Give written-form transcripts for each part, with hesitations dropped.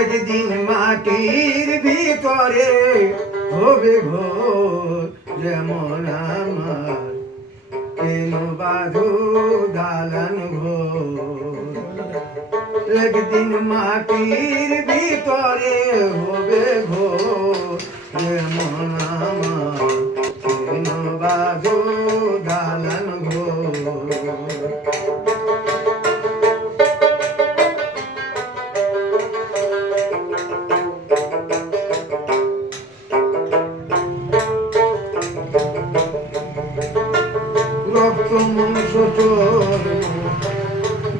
একদিন মাটির ভিতরে হবে ঘোর যেমন আমার কেন বাঁধো দালান ঘোর। একদিন মাটির ভিতরে হবে ঘোর যেমন আমার কেন বাঁধো দালান ঘোর।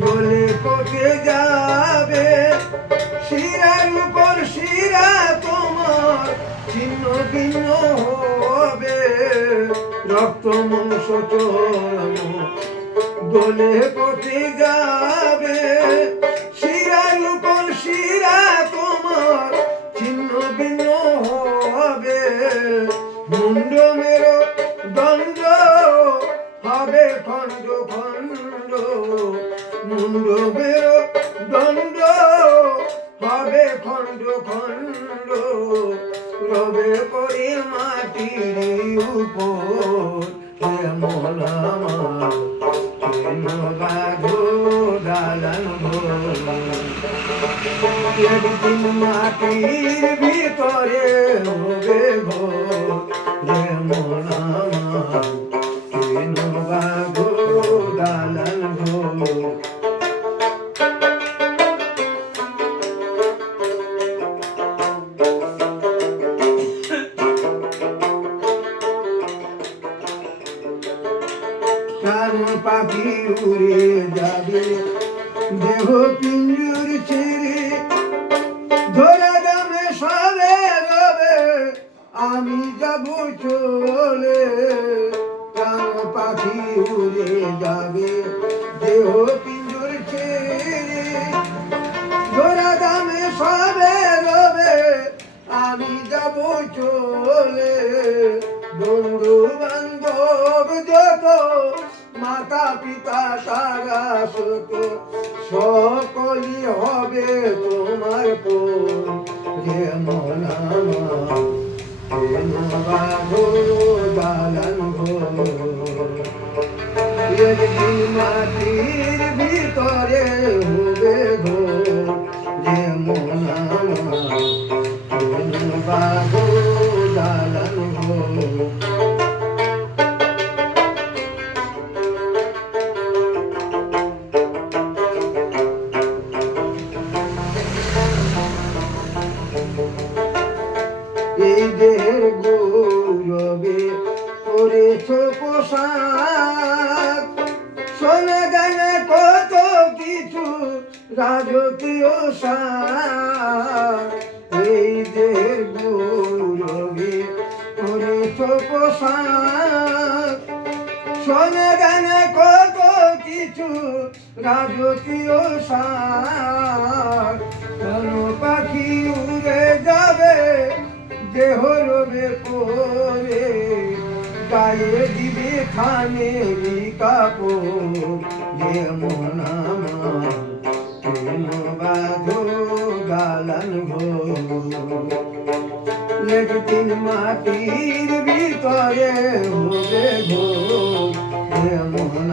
বলে পথে যাবে শিরার উপর শিরা তোমার ছিন্ন ভিন্ন হবে। রক্ত মাংস চর্ম বলে পথে যাবে শিরার উপর শিরা তোমার ছিন্ন ভিন্ন হবে। মুন্ড মেরো দণ্ড হবে খণ্ড খণ্ড, মুন্ড বেরো দণ্ড হবে খণ্ড খণ্ড। রবে করে মাটির উপর যেমন আমার কেন বাঁধো দালান ঘোর। একদিন মাটির ভিতরে হবে ঘোর যেমন আমার কেন বাঁধো দালান ঘোর। প্রাণ পাখি উড়ে যাবে দেহ পিঞ্জুর ছেড়ে, ধরে দামে সবে রবে আমি যাব চলে। প্রাণ পাখি উড়ে যাবে দেহ পিঞ্জুর ছেড়ে, ধরে দামে সবে রবে আমি যাব চলে। বন্ধু বান্ধব যত মাতা পিতা তারা শত সকলই হবে তোমার পর যেমন আমার কেন বাঁধো দালান ঘোর। একদিন মাটির ভিতরে হবে ঘোর যেমন আমার কেন বাঁধো দালান ঘোর। এই দেহের গৌরবে করেছ পোশাক, শোনা গানে কত কিছু রাজকীয় সার। এই দেহের গৌরবে করেছ পোশাক, শোনা গানে কত কিছু রাজকীয় সার। কোন পাখি উড়ে যাবে দেহ রবে পরে, গায়ে দিবে খানেরই কাপড় যেমন আমার কেন বাঁধো দালান ঘোর। একদিন মাটির ভিতরে হবে ঘোর যেমন